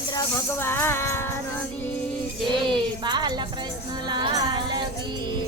રામચંદ્ર ભગવાન બાલકૃષ્ણ લાલ કી.